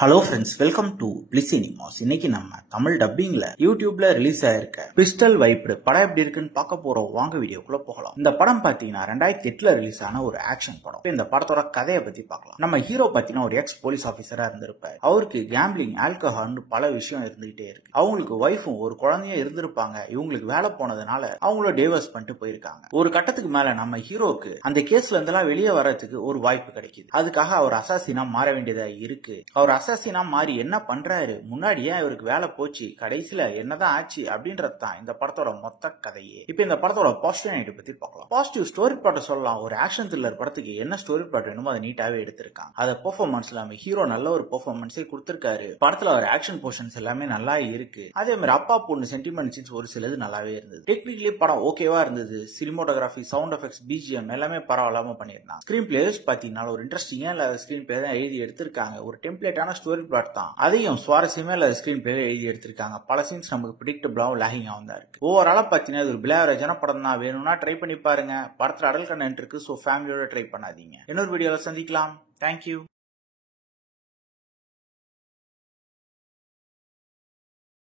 Hello friends, welcome to bliss cinemas. இன்னைக்கு நம்ம தமிழ் டப்பிங்ல யூடியூப்ல ரிலீஸ் ஆயிருக்க பிஸ்டல் வைப்டு படம் எப்படி இருக்குன்னு பார்க்க போறோம். வாங்க வீடியோக்குள்ள போகலாம். இந்த படம் பாத்தீங்கன்னா 2008 ரிலீஸ் ஆன ஒரு ஆக்ஷன் படம். இந்த படத்தோட கதையை பத்தி பார்க்கலாம். நம்ம ஹீரோ பாத்தீங்கன்னா ஒரு எக்ஸ் போலீஸ் ஆபீசரா இருந்திருப்பாரு. அவருக்கு கேம்பிளிங், ஆல்கஹால்னு பல விஷயம் இருந்துகிட்டே இருக்கு. அவங்களுக்கு ஒய்ஃபும் ஒரு குழந்தையும் இருந்திருப்பாங்க. இவங்களுக்கு வேலை போனதுனால அவங்கள டிவோர்ஸ் பண்ணிட்டு போயிருக்காங்க. ஒரு கட்டத்துக்கு மேல நம்ம ஹீரோக்கு அந்த கேஸ்ல இருந்தெல்லாம் வெளியே வர்றதுக்கு ஒரு வாய்ப்பு கிடைக்குது. அதுக்காக அவர் அசாசினா மாற வேண்டியதா இருக்கு. அவர் அசாசினா மாறி என்ன பண்றாரு, முன்னாடியே இவருக்கு வேலை போச்சு, கடைசியில என்னதான் ஆச்சு அப்படின்றது தான் இந்த படத்தோட மொத்த கதையே. இப்ப இந்த படத்தோட பாசிட்டிவ் நைட் பத்தி பார்க்கலாம். பாசிட்டிவ் ஸ்டோரி பிளாட் சொல்லலாம். ஒரு ஆக்ஷன் த்ரில்லர் படத்துக்கு என்ன ஸ்டோரி பிளாட் வேணுமோ அதை நீட்டாவே எடுத்திருக்காங்க. அத பெர்ஃபார்மன்ஸ்ல நம்ம ஹீரோ நல்ல ஒரு பெர்ஃபார்மன்ஸே கொடுத்திருக்காரு. படத்துல ஒரு ஆக்ஷன் போர்ஷன்ஸ் எல்லாமே நல்லா இருக்கு. அதே மாதிரி அப்பா பொண்ணு சென்டிமெண்ட் சீன்ஸ் ஒரு சிலது நல்லாவே இருந்தது. டெக்னிக்கலி படம் ஓகேவா இருந்தது. சினிமோட்டோகிராஃபி, சவுண்ட் எஃபெக்ட்ஸ், பிஜிஎம் எல்லாமே பரவாயில்லாம பண்ணிருந்தாங்க. ஸ்கிரீன் பிளேஸ் பாத்தீங்கன்னா ஒரு இன்ட்ரெஸ்டிங்கா இல்லாத ஸ்கிரீன் பிளே தான் எழுதி எடுத்திருக்காங்க. ஒரு டெம்ப்ளேட்டான ஸ்டோரி பிளாட் தான். அதையும் சுவாரஸ்யமே இல்லாத ஸ்கிரீன் பிளே எழுதி எடுத்திருக்காங்க. பல சீன்ஸ் நமக்கு பிரெடிக்டபிளாவும் லாகிங்காவும் தான் இருக்கு. ஓவராலா பாத்தீங்கன்னா இது ஒரு பிலாவரேஜான படம் தான். வேணும்னா ட்ரை பண்ணி பாருங்க. படத்துல அடல் கண்டென்ட் இருக்கு, சோ ஃபேமிலியோட ட்ரை பண்ணாதீங்க. இன்னொரு வீடியோல சந்திக்கலாம். தேங்க்யூ.